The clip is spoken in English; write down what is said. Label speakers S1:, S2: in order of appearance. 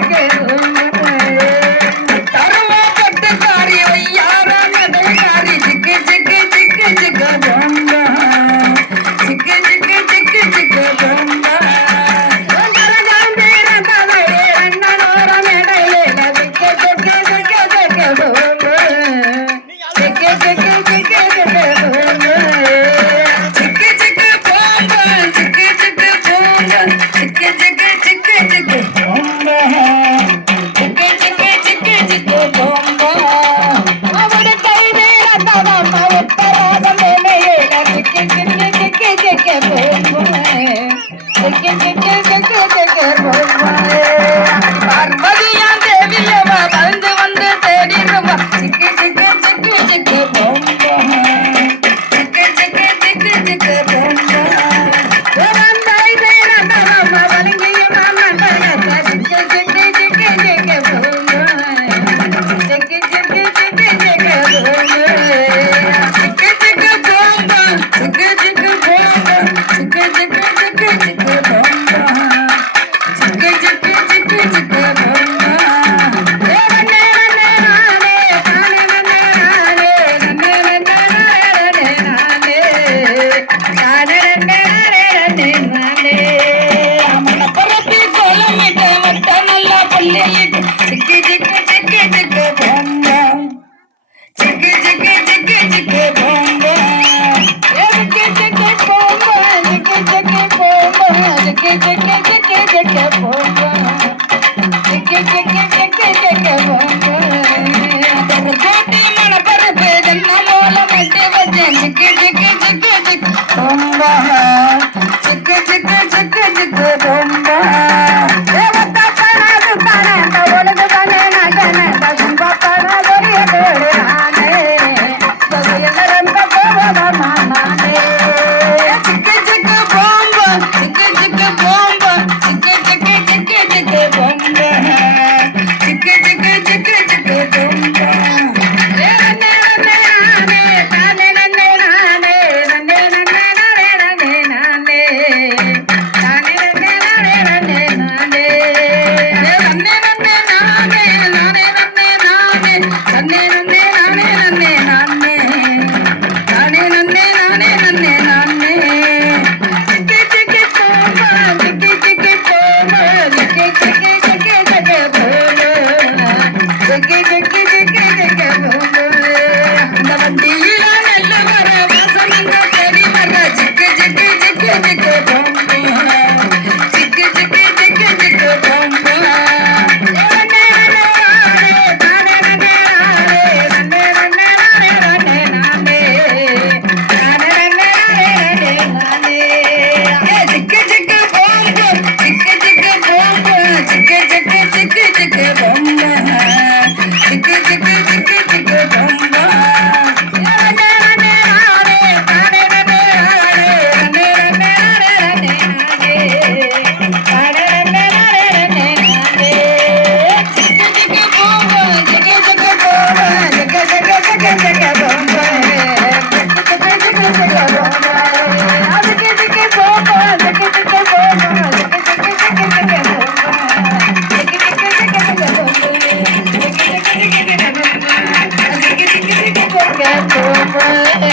S1: கேட்குது Thank you. friend.